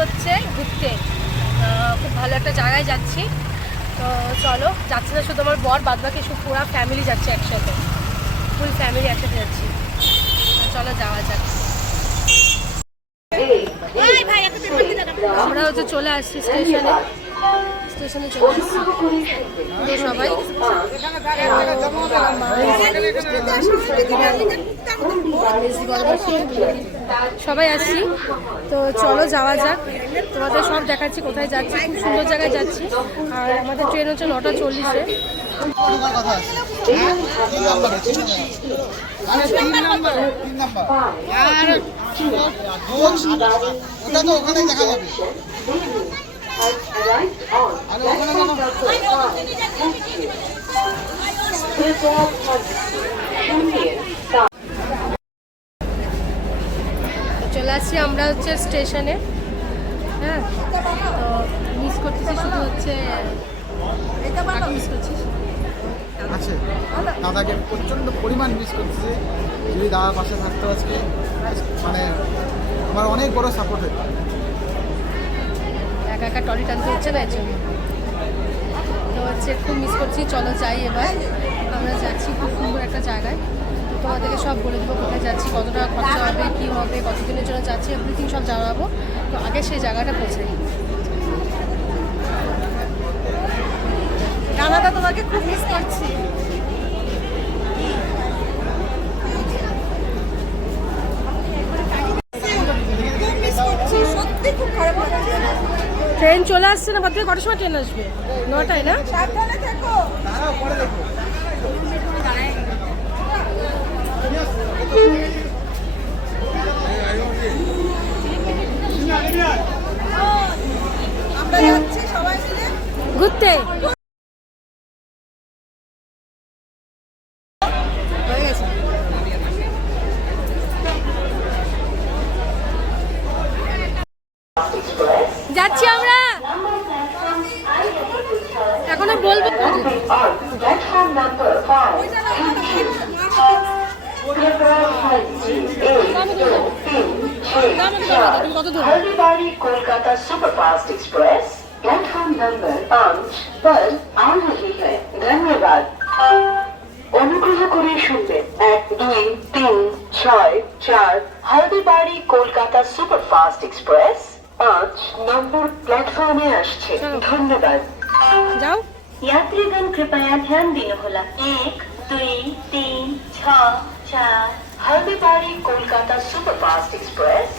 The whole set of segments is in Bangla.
হচ্ছে ঘুরতে। খুব ভালো একটা জায়গায় যাচ্ছি। তো চলো যাচ্ছে না শুধু আমার বর বাদ বাকি সব পুরো ফ্যামিলি যাচ্ছে একসাথে। ফুল ফ্যামিলি একসাথে যাচ্ছি। চলো যাওয়া যাক। আমরা হচ্ছে চলে আসছি স্টেশনে। স্টেশনে চলে আসছি। সবাই সবাই আসছি। তো চলো যাওয়া যাক। তোমাদের সব দেখাচ্ছি কোথায় যাচ্ছি খুব সুন্দর জায়গায় যাচ্ছি। আর আমাদের ট্রেন হচ্ছে নটা চল্লিশে। ওখানে আসছি আমরা হচ্ছে স্টেশনে। হ্যাঁ তো মিস করতেছি শুধু হচ্ছে মিস করছিস আছে। দাদাকে প্রচণ্ড পরিমাণ মিস করতেছি। যদি দাদার পাশে থাকতো আজকে মানে আমার অনেক বড় সাপোর্ট হতো একা একা টলি টানতে হচ্ছে না এর জন্য। তো হচ্ছে খুব মিস করছি চলো যাই এবার। আমরা যাচ্ছি খুব সুন্দর একটা জায়গায়। তোমাদেরকে সব বলে দেবো কোথায় যাচ্ছি কত টাকা খরচা হবে কী হবে কতদিনের জন্য যাচ্ছি এভরিথিং সব জানাব। তো আগে সেই জায়গাটা পৌঁছাই রানাদা তোমাকে খুব মিস করছি। খুব মিস করছি সত্যি খুব খারাপ লাগছে ট্রেন চলে আসছে না? ভাবতে কটার সময় ট্রেন আসবে? নটায় না? সাবধানে থেকো আমরা যাচ্ছি সবাই মিলে ঘুরতে হয়ে গেছে যাচ্ছি আমরা এখনও বলব on platform number five. কত দূর Haldibari Kolkata superfast express platform number पाँच पर आ रही है धन्यवाद অনুগ্রহ করে শুনবেন এক দুই তিন ছয় চার হলদিবাড়ি কলকাতা সুপারফাস্ট এক্সপ্রেস পাঁচ নম্বর প্ল্যাটফর্মে আসছে ধন্যবাদ যাও यात्रीगण कृपया ध्यान दिनुहोला एक दुई तिन छ चार हल्दीबारी कोलकाता सुपरफास्ट एक्सप्रेस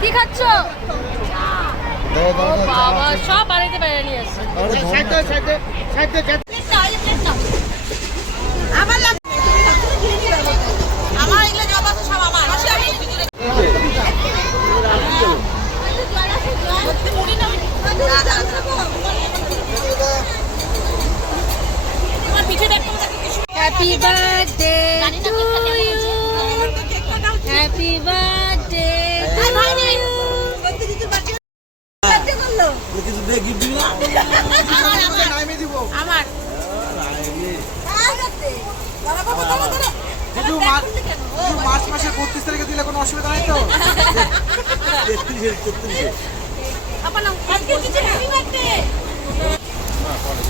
কি খাচ্ছ? বাবা সব বাড়িতে বাইরে নিয়ে আসছে আমার Happy birthday!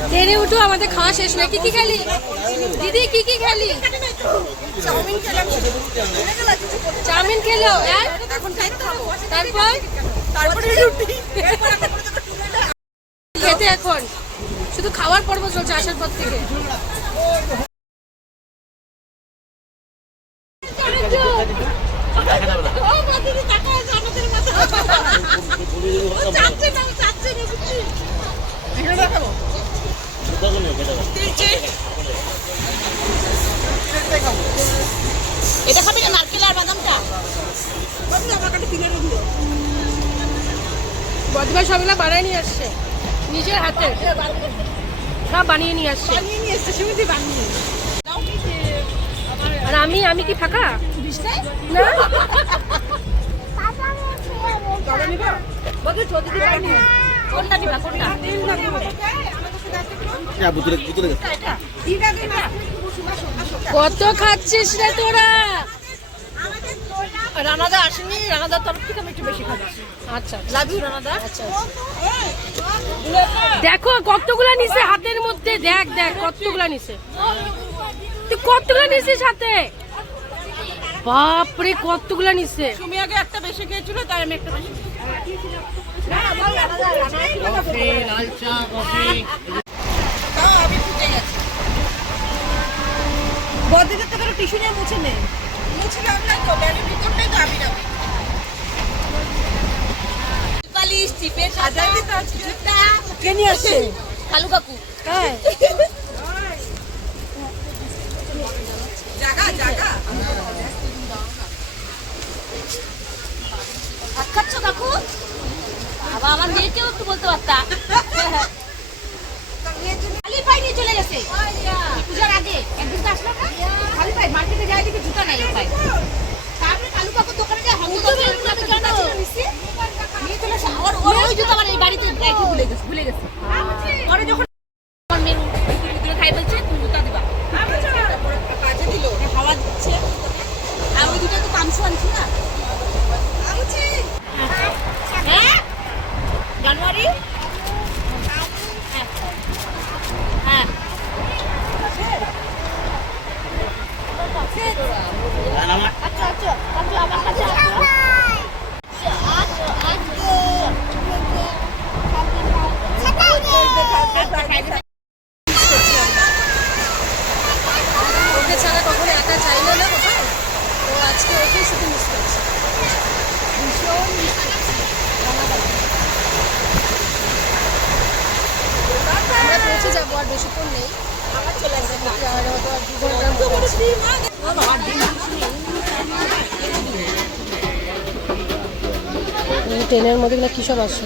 ট্রেনে উঠো, আমাদের খাওয়া শেষ না কি কি খেলি? দিদি, কি কি খেলি? চাউমিন খেলো এখন তারপর। খেতে এখন। শুধু খাওয়ার পর্ব চলছে আসার পর থেকে ও চাচ্ছে না চাচ্ছে না বুঝছি এখানে দেখাবো এটা খাবি না নারকেল আর বাদামটা আমার কাছে কিনে দিল বদমা সবগুলো বানায় নিয়ে আসছে। নিজের হাতে। সব বানিয়ে নিয়ে আসছে। বানিয়ে নিয়ে এসছে সুমিতি বানিয়ে আর আমি আমি কি ফাঁকা? না। দিদা কত খাচ্ছিস রে তোরা? রানাদা আসেনি রানাদার তরফ থেকে আমি একটু বেশি খাব। আচ্ছা লাভ ইউ রানাদা। আচ্ছা দেখো কতগুলা নিছে হাতের মধ্যে? দেখ দেখ কতগুলা নিছে। তুই কতগুলা নিছিস হাতে? বাপরে কতগুলা নিছে? তুমি আগে একটা বেশি খেয়েছিল তাই আমি একটা বেশি বদিদের তো কোনো টিস্যু নিয়ে মুছে নেই মুছিলাম না তো ব্যাগের ভিতরটাই তো আমি রাখি। কালিশ টিপের সাজা জুতা কে নিয়ে আসছে কালু কাকু। জাগা জাগা। খাচ্ছ কাকু? বাবা আমার মেয়েকেও একটু বলতে পারতা খালি পাই নিয়ে চলে গেছে পূজার আগে একদিন তো আসলো না খালি পাই মার্কেটে ওর পায়ে তারপরে কালু দোকানে যায় হয়তো কেন নিয়ে চলে আসে ওর ওই জুতা আমার এই বাড়িতে রেখে ভুলে গেছে ভুলে গেছে পরে যখন আমার মেয়ে দুটো খাই বলছে তুমি জুতা দিবা কাজে দিল হাওয়া দিচ্ছে আর ওই দুটো তো কামসু আনছি না হ্যাঁ জানুয়ারি হ্যাঁ হ্যাঁ আচ্ছা আচ্ছা আচ্ছা আমার কাছে ওকে ছাড়া কখনো একা যাই না না কোথাও তো আজকে ওকে শুধু মিস করছি ভীষণ মিস করছি আমরা পৌঁছে যাব আর বেশিক্ষণ নেই ট্রেনের মধ্যে কিনা কী সব আসছে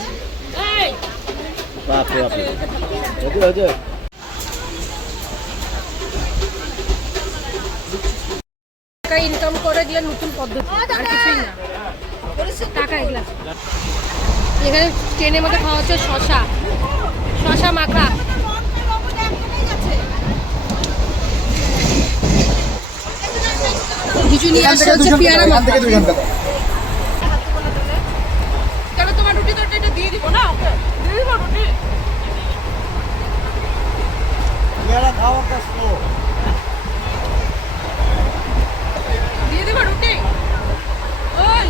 বাপরে বাপরে। টাকা ইনকাম করে গেলে নতুন পদ্ধতি আর কিছুই না। টাকা এগুলা। এখানে ট্রেনের মধ্যে খাওয়া হচ্ছে শশা। শশা মাখা। কিছু নিয়ে আসছে হচ্ছে পেয়ারা মাখা। কেন তোমার রুটি তো এটা দিয়ে দিব না? দিয়ে দিব রুটি। দিয়ে দিব রুটি। ওই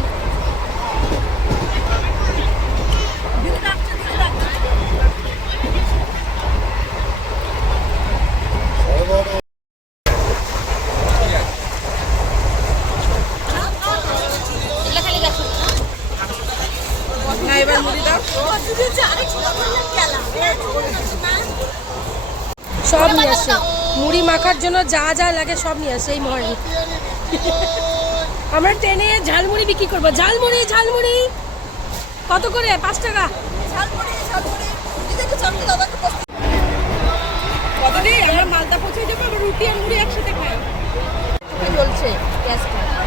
এগুলো খালি গেছো না এবার মুড়ি দাও সব নিয়ে আসছে মুড়ি মাখার জন্য যা যা লাগে সব নিয়ে আসছে এই মহারানী। আমরা ট্রেনে ঝালমুড়ি বিক্রি করব। ঝালমুড়ি ঝালমুড়ি। কত করে? পাঁচ টাকা। মালদা পৌঁছে যাব আবার রুটি আর মুড়ি একসাথে খাই।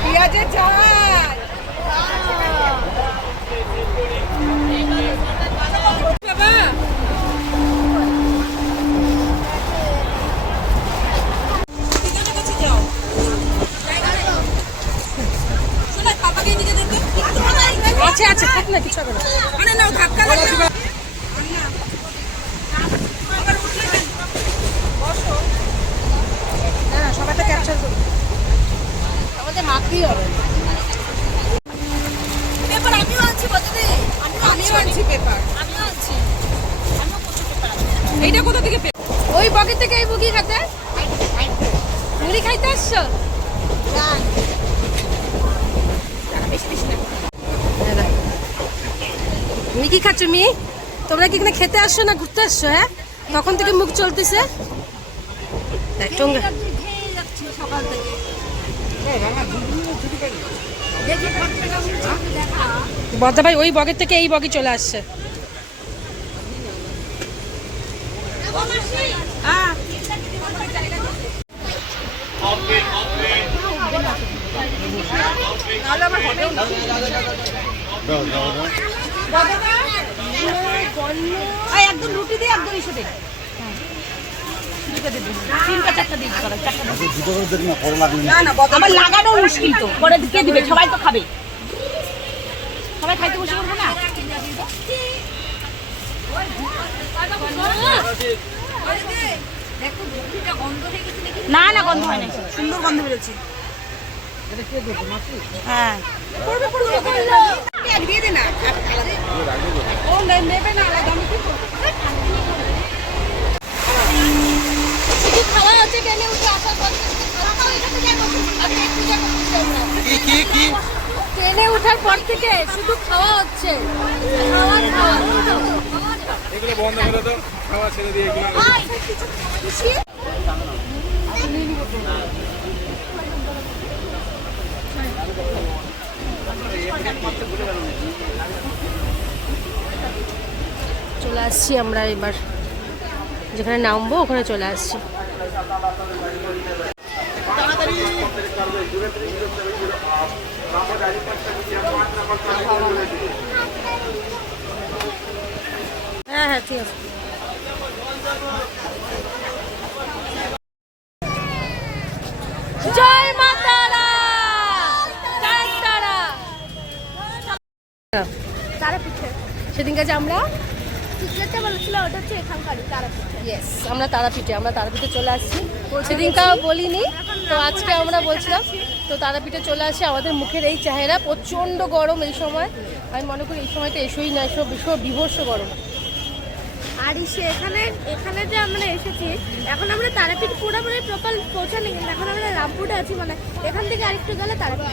পেঁয়াজের ঝাল বাবা দিদার কাছে যাও শোনা পাপাকে দিকে দেখতে আছে আছে থাক না কিছু হবে না মানে নাও ধাক্কা লাগবে না না না সবাইটা ক্যাপচার করি আমাদের মাখতেই হবে পেপার আমিও আনছি বদলে আমিও আনছি পেপার? আমিও আনছি আমিও প্রচুর পেপার এইটা কোথা থেকে পেপার ওই বকেট থেকে এই বুকি খাতে মুড়ি খাইতে আসছো? তুমি কি খাচ্ছ মি? তোমরা কি এখানে খেতে আসছো না ঘুরতে আসছো হ্যাঁ? তখন থেকে মুখ চলতেছে। সকাল থেকে। বদ্দা ভাই ওই বগের থেকে এই বগে চলে আসছে। একদম রুটি দিয়ে একদম ইসে দে দুটো দে, তিনটা চারটা দিয়ে দিতে হবে, চারটা দিয়ে। না না বদল আমার লাগানো মুশকিল তো। পরে কে দিবে? সবাই তো খাবে। সবাই খাইতে বসে পড়ব না? না না গন্ধ হয় না সুন্দর গন্ধ বেরোচ্ছে। হ্যাঁ। দিয়ে দে না। ও নেবে না আলাদা আমি কি করব? খাওয়া ট্রেনে উঠে আসার পর কি কি কি? ট্রেনে ওঠার পর থেকে শুধু খাওয়া হচ্ছে। খাওয়া খাওয়া এগুলো বন্ধ করে দাও খাওয়া ছেড়ে দিয়ে এগুলো চলে আসছি আমরা এবার। যেখানে নামবো ওখানে চলে আসছি। হ্যাঁ হ্যাঁ ঠিক আছে। জয় মা তারা! তারা! সেদিনকে যে আমরা বলেছিল ওটা হচ্ছে তারাপীঠ। ইয়েস আমরা তারাপীঠে আমরা তারাপীঠে চলে আসছি। সেদিনকা বলিনি, তো আজকে আমরা বলছিলাম, তো তারাপীঠে চলে আসি আমাদের মুখের এই চেহারা, প্রচণ্ড গরম এই সময়। আমি মনে করি এই সময়টা এসোই না এসব ভীষণ বিভর্ষ গরম। আর এসে এখানে এখানে যে আমরা এসেছি, এখন আমরা তারাপীঠ পুরোপুরি প্রপার পৌঁছানি, কিন্তু এখন আমরা রামপুরে আছি মানে এখান থেকে আরেকটু গেলে তারাপীঠ।